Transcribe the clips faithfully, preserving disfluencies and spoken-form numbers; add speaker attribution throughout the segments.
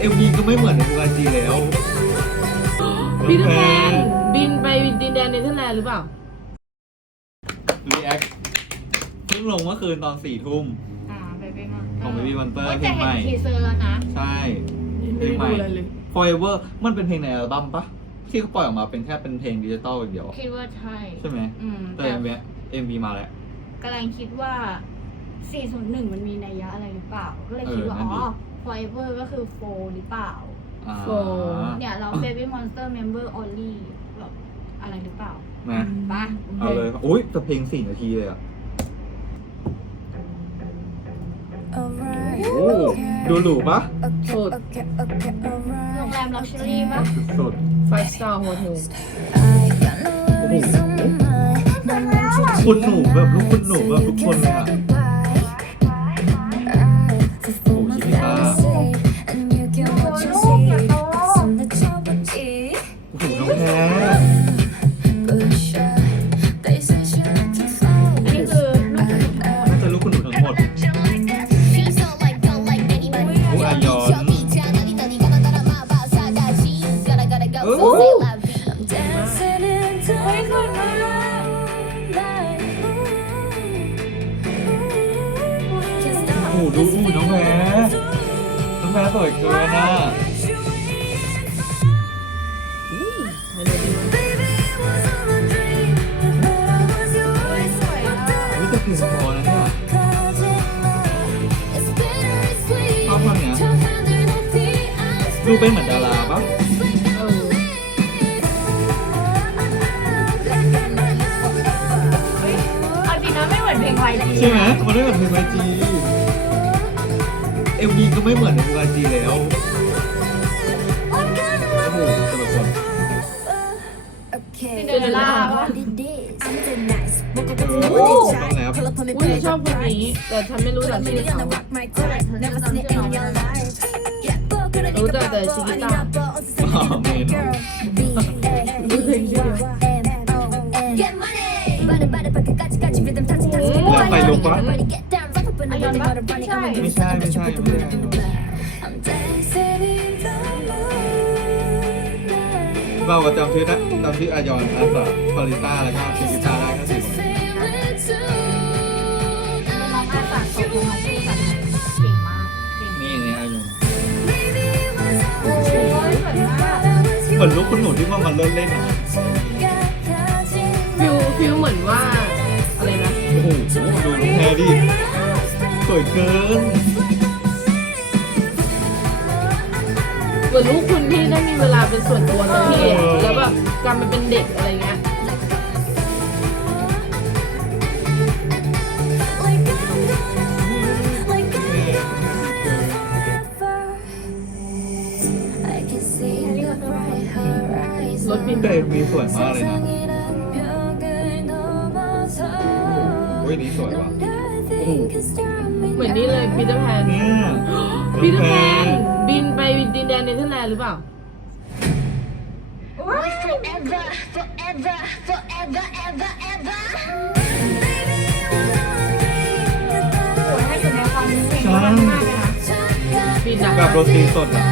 Speaker 1: อ็มวีก็ไม่เหมือนในวาจีแล้ว
Speaker 2: พีเตอร์แพนบินไปดินแดนเนเธอร์แลนด์หรือเปล่า
Speaker 1: รีแอคเพิ่งลงเมื่อคืนตอนสี่ทุ่ม
Speaker 3: อ่าเบบี้มอน
Speaker 1: ของ Baby Monster
Speaker 3: แต่
Speaker 1: เพลงใหม่
Speaker 3: เห็นทีเซอร์แล้วนะ
Speaker 1: ใช่
Speaker 2: ไม่ได้ดูอะไรเลย
Speaker 1: Forever มันเป็นเพลงในอัลบั้มปะที่เขาปล่อยออกมาเป็นแค่เป็นเพลงดิจิตอลอย่างเดียว
Speaker 3: คิดว่าใช่
Speaker 1: ใช่ไหม
Speaker 3: อืม
Speaker 1: แต่เอ็มวีเอ็มวีมาแล้ว
Speaker 3: กำลังคิดว่า สี่ศูนย์หนึ่ง มันมีนัยยะอะไรหรือเปล่า ก็เลยคิดว่า
Speaker 1: เออนั่
Speaker 3: อ๋
Speaker 1: น
Speaker 3: อ
Speaker 1: ดิ
Speaker 3: forever ก็คือ four หรือเปล่า
Speaker 1: อ่า
Speaker 2: Four
Speaker 3: เนี่ยเรา baby monster member only แบบอะไรหรือเปล่า
Speaker 1: นะ
Speaker 3: ป่ะ
Speaker 1: เอาเลยอุ้ยแต่เพลงสี่นาทีเลยอ่ะ โอ้ดูหรูปะ
Speaker 2: สุด
Speaker 3: โรงแรม luxury ป่ะ
Speaker 1: สุด
Speaker 2: five star hotel
Speaker 1: คุณหนูแบบลูกคุณหนูแบบทุกคนเลยอ่ะโอ้ชิบิต้าโอ้โหน้องแพ้
Speaker 3: อันนี้คือลูก
Speaker 1: น่าจะลูกคุณหนูทั้งหมดผู้อายอนเออ
Speaker 3: เฮ้ยสวยมาก
Speaker 1: โอ้โหดูอู้น้องแพ้น้องแพ้สวยเกินอ่ะ
Speaker 2: ไม่ได้ดู
Speaker 3: สวยอ่ะ
Speaker 1: นี่จะเพลงพอนะเนี่ยชอบท่อนเนี้ยดูเป็นเหมือนดาราปะ
Speaker 2: เออ
Speaker 3: เอาจริงนะไม่เหมือนเพลงไวจี
Speaker 1: ใช่ไหมมันไม่เหมือนเพลงวายจีเอ็มวีก็ไม่เหมือนในวายจีแล้วโอ้โหแต่ละคน
Speaker 3: ซินเดอเรลล่าป่ะ
Speaker 1: เออต้องแล้ว
Speaker 2: อุ้ยชอบคนนี้ แต่ฉันไม่รู้จักชื่อเขารู้จักแต่ชิกิต้า
Speaker 1: อ๋อเมนเหรอ
Speaker 2: รู้เพลงชื่อ
Speaker 1: แล้วไปลุกปะ
Speaker 3: อายอนป่ะไม่ใช่
Speaker 1: ไม่ใช่ไม่ใช่ไม่ใช่เราก็จำชื่อได้จำชื่ออายอนอาสาพาริต้าแล้วก็ชิกิต้าได้ก็สี่คน
Speaker 3: น้องอาสาสองคนมาคู่กันเก่งมากเก่ง
Speaker 1: นี่ในอายอน
Speaker 3: โอ้ยสวยมาก
Speaker 1: เหมือนลูกคุณหนูที่ว่ามันเล่นเล่นอ่ะ
Speaker 2: ฟิลฟิลเหมือนว่า อะไรนะ
Speaker 1: โอ้โหดูน้องแพรดิสวยเกิน
Speaker 2: เหมือนลูกคุณที่ได้มีเวลาเป็นส่วนตัวนะพี่แล้วแบบกลายมาเป็นเด็กอะไรเงี้ย รถบิน
Speaker 1: แต่เอ็มวีสวยมากเลยนะโอ้ยนี่สวยว่ะโอ้โห
Speaker 2: เหมือนนี่เลยพีเตอร์แพน
Speaker 1: เนี่ย
Speaker 2: พีเตอร์แพนบินไปดินแดนเนเธอร์แลนด์หรือเปล่า
Speaker 3: forever forever forever ever ever โอ้ยให้อยู่ในความเพลงมันมากเลยนะ
Speaker 2: บินนะ
Speaker 1: กับโรตีสดอ่ะ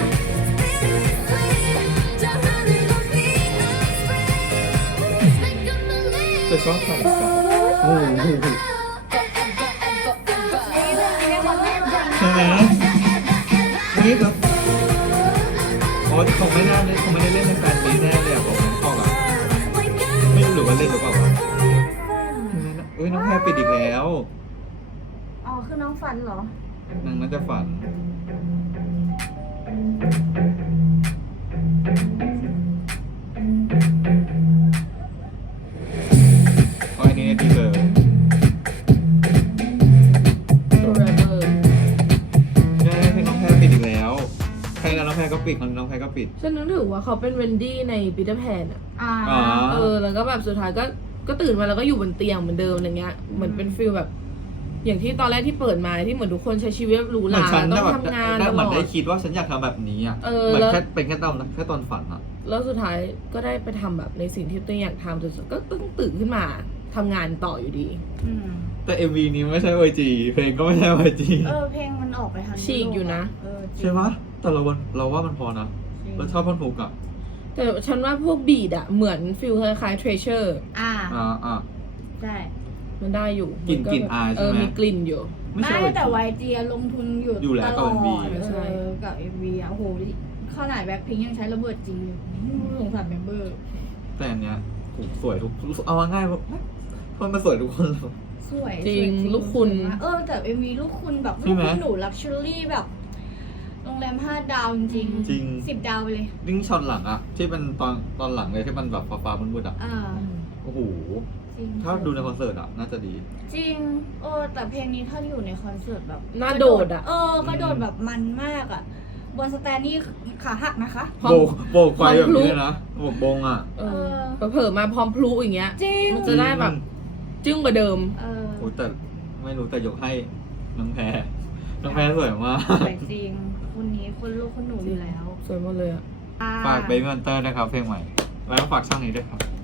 Speaker 1: จะชอบใส่กับโอ้โหใช่ไหมนี่ครับอ๋อเขาไม่น่าเล่นเขาไม่ได้เล่นในแฟนมีแน่เลยอ่ะผมพ่ออ่ะไม่รู้หรือว่าเล่นหรือเปล่าวะเอ้ยน้องแพรปิดอีกแล้ว
Speaker 3: อ๋อคือน้องฝันเหรอ
Speaker 1: นางน่าจะฝันอ๋ออันนี้ดีเลย
Speaker 2: forever
Speaker 1: ใช่ให้น้องแพรปิดอีกแล้วใครกับน้องแพรก็ปิดน้องแพรก็ปิด
Speaker 2: ฉันนึกถึงว่าเขาเป็นเวนดี้ในปีเตอร์แพนอ่ะ
Speaker 3: อ่า
Speaker 1: อ๋อ
Speaker 2: เออ แล้วก็แบบสุดท้ายก็ ก็ตื่นมาแล้วก็อยู่บนเตียงเหมือนเดิมอะไรเงี้ย เหมือนเป็นฟิลแบบ อย่างที่ตอนแรกที่เปิดมาที่เหมือนทุกคนใช้ชีวิตหรูห
Speaker 1: เหมือ
Speaker 2: ราน
Speaker 1: ฉัน
Speaker 2: ต้
Speaker 1: ได้
Speaker 2: อง
Speaker 1: แบบ
Speaker 2: ทำงาน
Speaker 1: ได้
Speaker 2: ต
Speaker 1: เห
Speaker 2: ล
Speaker 1: มือ
Speaker 2: อน
Speaker 1: ได้
Speaker 2: ด
Speaker 1: คิดว่าฉันอยากทำแบบนี้อ่ะ
Speaker 2: เออ
Speaker 1: เหมือน
Speaker 2: แล้ว
Speaker 1: แค่เป็นแค่ตอนแค่ตอนฝันอ่ะ
Speaker 2: แล้วสุดท้ายก็ได้ไปทำแบบในสิ่งที่ตัวเองอยากทำจนสุดก็ต้องตื่นขึ้นมาทำงานต่ออยู่ดี
Speaker 3: อืม
Speaker 1: แต่ เอ็ม วี นี้ไม่ใช่ วาย จี เพลงก็ไม่ใช่ วาย จี
Speaker 3: เออเพลงมันออกไปทาง
Speaker 2: ฉีกอยู่นะ
Speaker 3: เออจริง
Speaker 1: ใช่ไหมแต่เราวันเราว่ามันพอนะ
Speaker 3: จริง
Speaker 1: เราชอบท่อนฮุกอ่ะ
Speaker 2: แต่ฉันว่าพวกบีดอะเหมือนฟิลคล้ายๆ treasure
Speaker 3: อ่า
Speaker 1: อ่าอ่า
Speaker 3: ใช่
Speaker 2: มันได้อยู่
Speaker 1: กลิ่น
Speaker 2: มั
Speaker 1: กลิ่นอายใช่ไหม
Speaker 2: เออมีกลิ่นอยู่
Speaker 1: ไม่
Speaker 3: ไม่
Speaker 1: ใช่
Speaker 3: แต่
Speaker 1: วา
Speaker 3: วาย ยจีลงทุนอยู่
Speaker 1: อยู่แล้ว
Speaker 3: ต
Speaker 1: กับ
Speaker 3: ลอ
Speaker 1: เอ็ม
Speaker 3: ด
Speaker 1: วี
Speaker 2: ใช่
Speaker 3: เออกับเอ็มวีอ่ะโอ้โหขนาดแบ็คพิงยังใช้ระเบิดจริงอยู่สงสารเมมเบอร์
Speaker 1: แต่อันเนี้ยโหสวยทุกเอาง่ายๆว่าคนมันสวยทุกคนเลย
Speaker 3: สวย
Speaker 2: จริง
Speaker 3: สวย
Speaker 2: ลูกคุณ
Speaker 3: สวยมากเออแต่เอ็มวีลูกคุณแบบ
Speaker 1: ใช่
Speaker 3: ลูก
Speaker 1: ไหม
Speaker 3: คุณหนูลักชัวรี่แบบโรงแรมห้าดาวจริง
Speaker 1: จริง
Speaker 3: สิบดาวไปเลย
Speaker 1: ยิ่งช็อตหลังอะที่เป็นตอนตอนหลังเลยที่มันแบบฟ้าๆมืดๆอะ
Speaker 3: อ่า
Speaker 1: โอ้โห
Speaker 3: จริง
Speaker 1: ถ้าดูในคอนเสิร์ตอะน่าจะดี
Speaker 3: จริงเออแต่เพลงนี้ถ้าอยู่ในคอนเสิร์ตแบบ
Speaker 2: น่าโดดอะ
Speaker 3: เออกระโดดแบบมันมากอะบนสแตนนี่ขาหักนะคะ
Speaker 2: พร้อ
Speaker 1: โบ
Speaker 2: ม
Speaker 1: กโบกไฟแบบนี้เลยนะโบกบงอะ
Speaker 2: เออเผลอๆมาพร้อมพลุอย่างเงี้ย
Speaker 3: จริง
Speaker 2: มันจะได้แบบ จึ้งกว่าเดิม
Speaker 3: เออ
Speaker 1: โอ้แต่ไม่รู้แต่ยกให้น้องแพรน้องแพรสวยมาก
Speaker 3: สวยจริงคนนี้คนลูกคนหนูอยู่แล้ว
Speaker 2: สวยหมดเลยอะ
Speaker 3: อ่
Speaker 1: ฝากเบบี้มอนเตอร์นะครับเพลงใหม่ แล้วก็ฝากช่องนี้ด้วยครับ